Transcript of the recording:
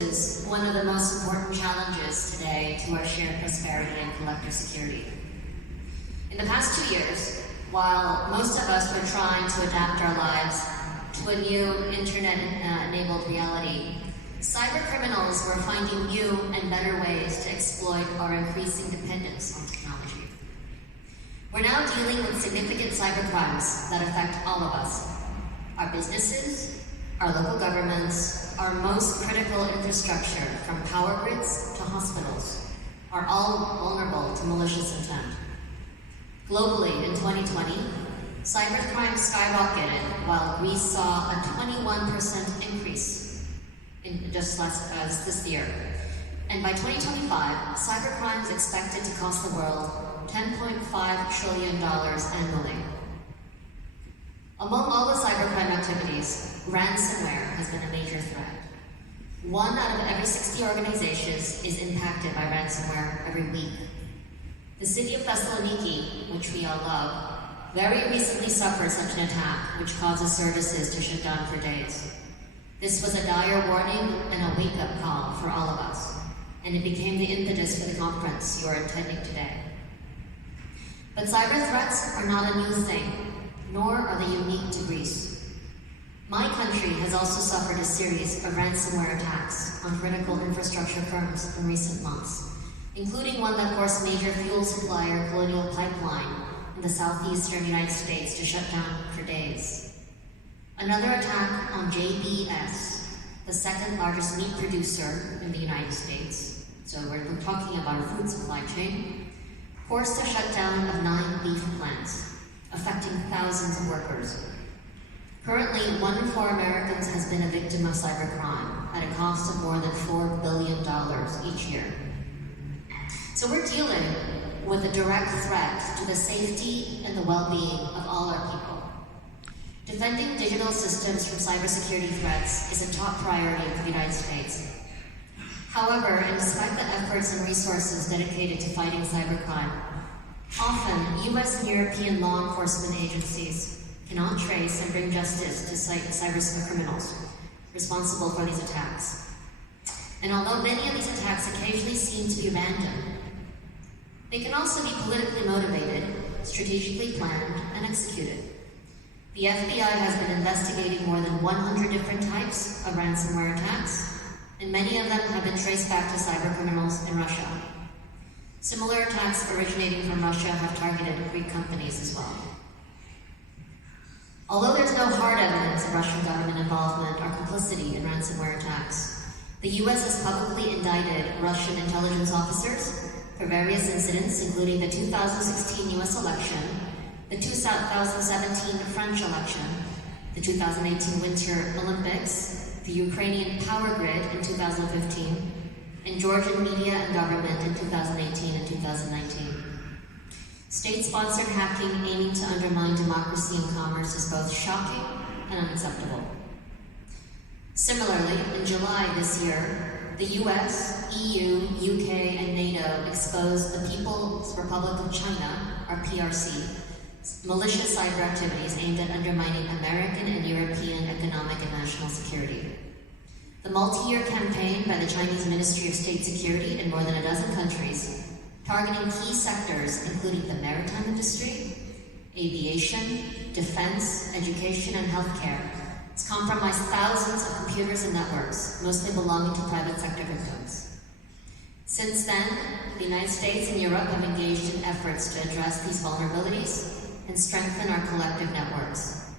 is one of the most important challenges today to our shared prosperity and collective security. In the past 2 years, while most of us were trying to adapt our lives to a new internet-enabled reality, cyber criminals were finding new and better ways to exploit our increasing dependence on technology. We're now dealing with significant cyber crimes that affect all of us. Our businesses, our local governments, our most critical infrastructure, from power grids to hospitals, are all vulnerable to malicious intent. Globally, in 2020, cybercrime skyrocketed while Greece saw a 21% increase in just this year. And by 2025, cybercrime is expected to cost the world $10.5 trillion annually. Among all the cybercrime activities, ransomware has been a major threat. 1 out of every 60 organizations is impacted by ransomware every week. The city of Thessaloniki, which we all love, very recently suffered such an attack, which causes services to shut down for days. This was a dire warning and a wake-up call for all of us, and it became the impetus for the conference you are attending today. But cyber threats are not a new thing, nor are they unique to Greece. My country has also suffered a series of ransomware attacks on critical infrastructure firms in recent months, including one that forced major fuel supplier Colonial Pipeline in the southeastern United States to shut down for days. Another attack on JBS, the second largest meat producer in the United States, so we're talking about a food supply chain, forced a shutdown of 9 beef plants, affecting thousands of workers. Currently, 1 in 4 Americans has been a victim of cybercrime at a cost of more than $4 billion each year. So we're dealing with a direct threat to the safety and the well-being of all our people. Defending digital systems from cybersecurity threats is a top priority for the United States. However, and despite the efforts and resources dedicated to fighting cybercrime, often US and European law enforcement agencies cannot trace and bring justice to cyber criminals responsible for these attacks. And although many of these attacks occasionally seem to be random, they can also be politically motivated, strategically planned, and executed. The FBI has been investigating more than 100 different types of ransomware attacks, and many of them have been traced back to cyber criminals in Russia. Similar attacks originating from Russia have targeted Greek companies as well. Although there's no hard evidence of Russian government involvement or complicity in ransomware attacks, the US has publicly indicted Russian intelligence officers for various incidents, including the 2016 US election, the 2017 French election, the 2018 Winter Olympics, the Ukrainian power grid in 2015, and Georgian media and government in 2018 and 2019. State-sponsored hacking aiming to undermine democracy and commerce is both shocking and unacceptable. Similarly, in July this year, the US, EU, UK, and NATO exposed the People's Republic of China, or PRC, malicious cyber activities aimed at undermining American and European economic and national security. The multi-year campaign by the Chinese Ministry of State Security in more than a dozen countries, targeting key sectors including the maritime industry, aviation, defense, education, and healthcare, has compromised thousands of computers and networks, mostly belonging to private sector victims. Since then, the United States and Europe have engaged in efforts to address these vulnerabilities and strengthen our collective networks.